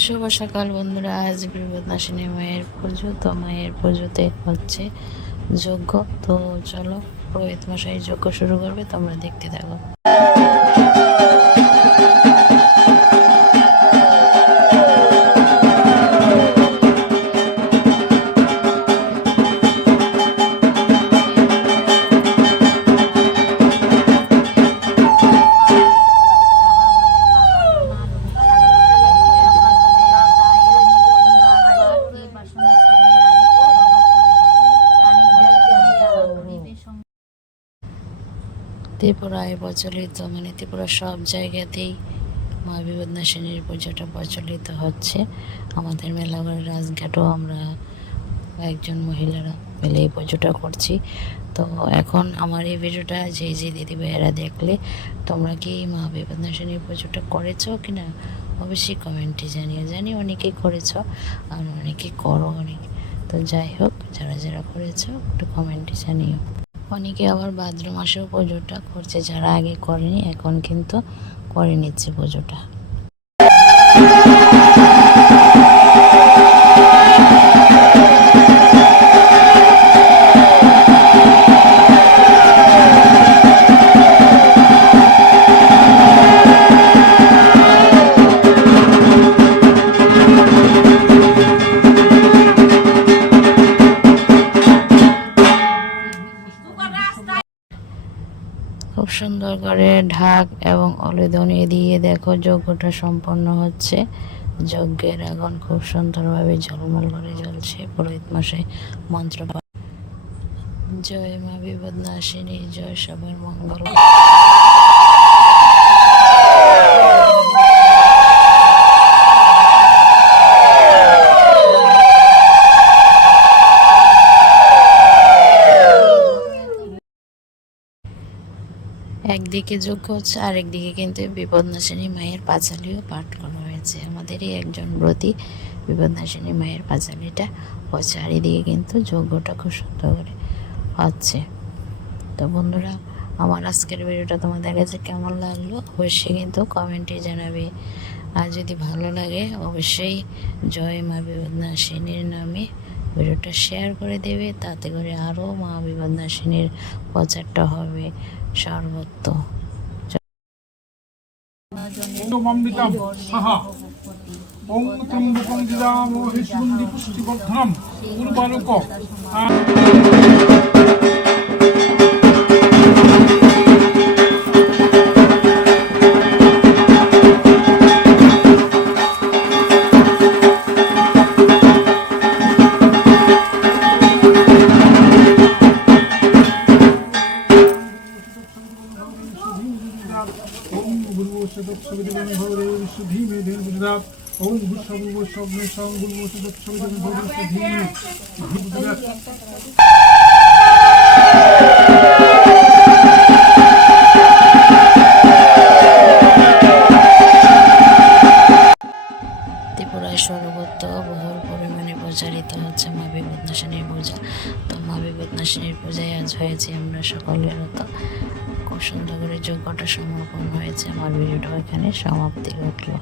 শুভ সকাল বন্ধুরা, আজ বিপদনাশিনী মায়ের পুজো, তো মায়ের পুজোতে হচ্ছে যজ্ঞ। তো চলো পুরোহিত মশাই যজ্ঞ শুরু করবে, তোমরা দেখতে থাকো। ত্রিপুরায় প্রচলিত মানে ত্রিপুরা সব জায়গাতেই মা বিপদনাশিনীর পুজোটা প্রচলিত হচ্ছে। আমাদের মেলাঘর, রাজঘাটও আমরা একজন মহিলারা মিলে এই পুজোটা করছি। তো এখন আমার এই ভিডিওটা, যে যে দিদি ভাইয়েরা দেখলে, তোমরা কি মা বিপদনাশিনীর পুজোটা করেছ কি না অবশ্যই কমেন্টে জানিও। জানি অনেকেই করেছ, আর অনেকে করো অনেক। তো যাই হোক, যারা যারা করেছ, একটু কমেন্টে জানিও। অনেকে আবার ভাদ্র মাসেও পুজোটা করছে যারা আগে করেনি এখন কিন্তু করে নিচ্ছে পুজোটা। খুব সুন্দর করে ঢাক এবং অলিদনি দিয়ে দেখো যজ্ঞটা সম্পন্ন হচ্ছে যজ্ঞের আগুন খুব সুন্দরভাবে ঝলমল করে জ্বলছে পুরোহিত মশাই মন্ত্র। জয় মা বিপদ বিপদনাশিনী, জয় সবার মঙ্গল একদিকে হচ্ছে, আরেকদিকে কিন্তু বিপদনাশিনী মায়ের পাঁচালিও পাঠ করা হয়েছে। আমাদেরই একজন ব্রতী বিপদনাশিনী মায়ের পাঁচালিটা ও চারিদিকে কিন্তু যজ্ঞটা খুব সুন্দর করে হচ্ছে। তো বন্ধুরা, আমার আজকের ভিডিওটা তোমাদের কাছে কেমন লাগল অবশ্যই কিন্তু কমেন্টে জানাবে। আর যদি ভালো লাগে অবশ্যই জয় মা বিপদনাশিনীর নামে ভিডিওটা শেয়ার করে দেবে, তাতে করে আরও মা বিপদনাশিনীর প্রচারটা হবে। সর্বত্র। অমৃতম সাহা। ওং ত্রম্বকং দিদামহে উর্বারুক ওং গুরুবশদৎসবিদং ভবদেব বিশুদ্ধি মেধে গুজরাত ওং ভূষভূষভ্যে সং গুজরাত ত্রিপুরায় সর্বত্র বহুল পরিমাণে প্রচারিত হচ্ছে মা বিপদনাশিনীর পূজা। তো মা বিপদনাশিনীর পূজায় আজ হয়েছে আমরা সকলের মতো খুব সুন্দর করে যোগ্যটা সমর্পণ হয়েছে। আমার ভিডিওটা এখানে সমাপ্তি ঘটলো।